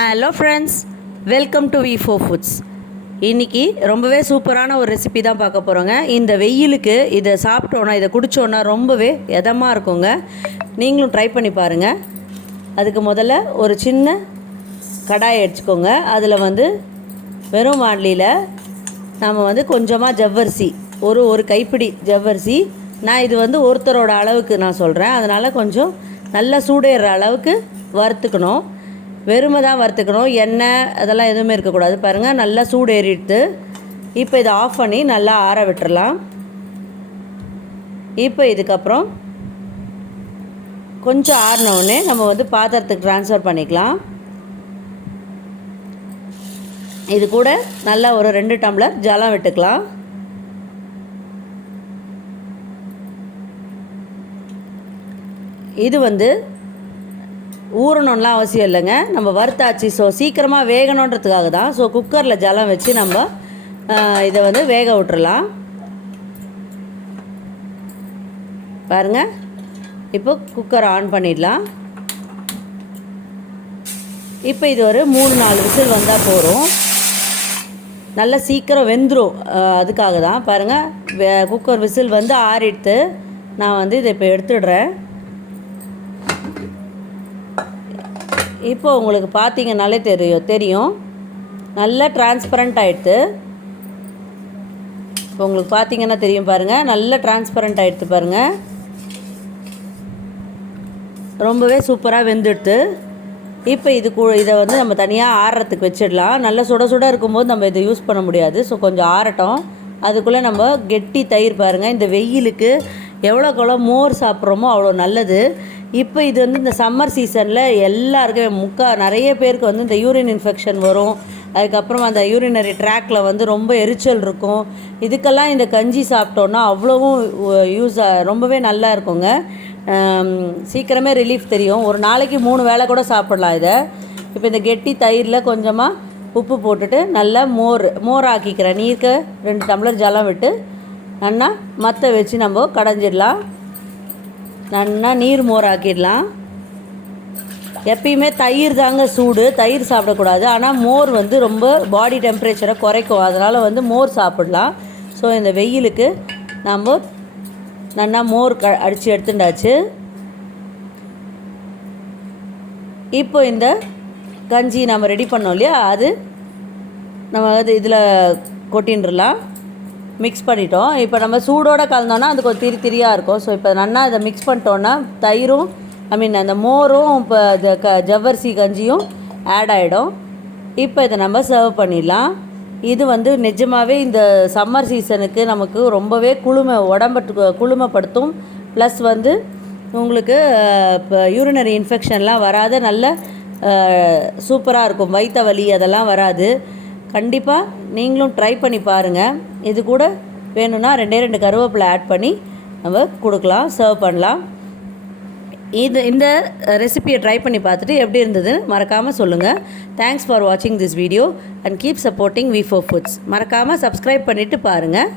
Hello friends welcome to V four foods இன்றைக்கி ரொம்பவே சூப்பரான ஒரு ரெசிபி தான் பார்க்க போகிறோங்க இந்த வெயிலுக்கு இதை சாப்பிட்டோன்னா இதை குடித்தோன்னா ரொம்பவே எதமாக இருக்குங்க. நீங்களும் ட்ரை பண்ணி பாருங்கள் அதுக்கு முதல்ல ஒரு சின்ன கடாயை அடிச்சுக்கோங்க அதில் வந்து வெறும் வாண்டியில் நாம் வந்து கொஞ்சமாக ஜவ்வரிசி ஒரு ஒரு கைப்பிடி ஜவ்வரிசி. நான் இது வந்து ஒருத்தரோட அளவுக்கு நான் சொல்கிறேன் அதனால் கொஞ்சம் நல்லா சூடேற அளவுக்கு வறுத்துக்கணும். வெறுமை தான் வறுத்துக்கணும். எண்ணெய் அதெல்லாம் எதுவுமே இருக்கக்கூடாது. பாருங்கள் நல்லா சூடு ஏறிடுது. இப்போ இதை ஆஃப் பண்ணி நல்லா ஆற விட்டுறலாம். இப்போ இதுக்கப்புறம் கொஞ்சம் ஆறினவுடனே நம்ம வந்து பாத்திரத்துக்கு ட்ரான்ஸ்ஃபர் பண்ணிக்கலாம். இது கூட நல்லா ஒரு ரெண்டு டம்ளர் ஜலம் விட்டுக்கலாம். இது வந்து ஊறணும்லாம் அவசியம் இல்லைங்க. நம்ம வறுத்தாச்சு. ஸோ சீக்கிரமாக வேகணுன்றதுக்காக தான். ஸோ குக்கரில் ஜலம் வச்சு நம்ம இதை வந்து வேக விட்டுறலாம். பாருங்கள் இப்போ குக்கர் ஆன் பண்ணிடலாம். இப்போ இது ஒரு மூணு நாலு விசில் வந்தால் போதும். நல்லா சீக்கிரம் வெந்துடும் அதுக்காக தான். பாருங்கள் வே குக்கர் விசில் வந்து ஆறிடுத்து. நான் வந்து இதை இப்போ எடுத்துடுறேன். இப்போ உங்களுக்கு பார்த்தீங்கனாலே தெரியும் தெரியும். நல்லா டிரான்ஸ்பரண்ட் ஆகிடுது இப்போ உங்களுக்கு பார்த்தீங்கன்னா தெரியும் பாருங்கள் நல்லா டிரான்ஸ்பரண்ட் ஆகிடுது பாருங்கள் ரொம்பவே சூப்பராக வெந்துடுது இப்போ இது கூ இதை வந்து நம்ம தனியாக ஆறுறதுக்கு வச்சிடலாம். நல்லா சுட சுட இருக்கும்போது நம்ம இதை யூஸ் பண்ண முடியாது. ஸோ கொஞ்சம் ஆறட்டும். அதுக்குள்ளே நம்ம கெட்டி தயிர் பாருங்கள் இந்த வெயிலுக்கு எவ்வளோக்கு எவ்வளோ மோர் சாப்பிட்றோமோ அவ்வளோ நல்லது. இப்போ இது வந்து இந்த சம்மர் சீசனில் எல்லாருக்குமே முக்கா நிறைய பேருக்கு வந்து இந்த யூரின் இன்ஃபெக்ஷன் வரும். அதுக்கப்புறம் அந்த யூரினரி ட்ராக்ல வந்து ரொம்ப எரிச்சல் இருக்கும். இதுக்கெல்லாம் இந்த கஞ்சி சாப்பிட்டோன்னா அவ்வளோவும் யூஸ் ரொம்பவே நல்லா இருக்குங்க. சீக்கிரமே ரிலீஃப் தெரியும். ஒரு நாளைக்கு மூணு வேளை கூட சாப்பிடலாம் இதை. இப்போ இந்த கெட்டி தயிரில் கொஞ்சமாக உப்பு போட்டுட்டு நல்லா மோர் மோர் ஆக்கிக்கிறேன். நீருக்கு ரெண்டு டம்ளர் ஜலம் விட்டு நல்லா மற்ற வச்சு நம்ம கடைஞ்சிடலாம். நல்லா நீர் மோர் ஆக்கிடலாம். எப்பயுமே தயிர் தாங்க சூடு தயிர் சாப்பிடக்கூடாது. ஆனால் மோர் வந்து ரொம்ப பாடி டெம்பரேச்சரை குறைக்கும். அதனால் வந்து மோர் சாப்பிடலாம். ஸோ இந்த வெயிலுக்கு நம்ம நல்லா மோர் க அடித்து எடுத்துட்டாச்சு. இப்போ இந்த கஞ்சி நம்ம ரெடி பண்ணோம் இல்லையா? அது நம்ம அது இதில் கொட்டின்றலாம். மிக்ஸ் பண்ணிட்டோம். இப்போ நம்ம சூடோட கலந்தோன்னா அது கொஞ்சம் திரி திரியாக இருக்கும். ஸோ இப்போ நல்லா இதை மிக்ஸ் பண்ணிட்டோன்னா தயிரும் ஐ மீன் அந்த மோரும் இப்போ இந்த க ஜவ்வரிசி கஞ்சியும் ஆட் ஆகிடும் இப்போ இதை நம்ம சர்வ் பண்ணிடலாம். இது வந்து நிஜமாகவே இந்த சம்மர் சீசனுக்கு நமக்கு ரொம்பவே குளுமை உடம்பு குளுமைப்படுத்தும். ப்ளஸ் வந்து உங்களுக்கு இப்போ யூரினரி இன்ஃபெக்ஷன்லாம் வராத. நல்ல சூப்பராக இருக்கும். வயிற்ற வலி அதெல்லாம் வராது. கண்டிப்பாக நீங்களும் ட்ரை பண்ணி பாருங்கள் இது கூட வேணும்னா ரெண்டே ரெண்டு கருவேப்பிலை ஆட் பண்ணி நம்ம கொடுக்கலாம் சர்வ் பண்ணலாம். இது இந்த ரெசிபியை ட்ரை பண்ணி பார்த்துட்டு எப்படி இருந்ததுன்னு மறக்காமல் சொல்லுங்கள் தேங்க்ஸ் ஃபார் வாட்சிங் this video and keep supporting V four foods மறக்காமல் சப்ஸ்கிரைப் பண்ணிவிட்டு பாருங்கள்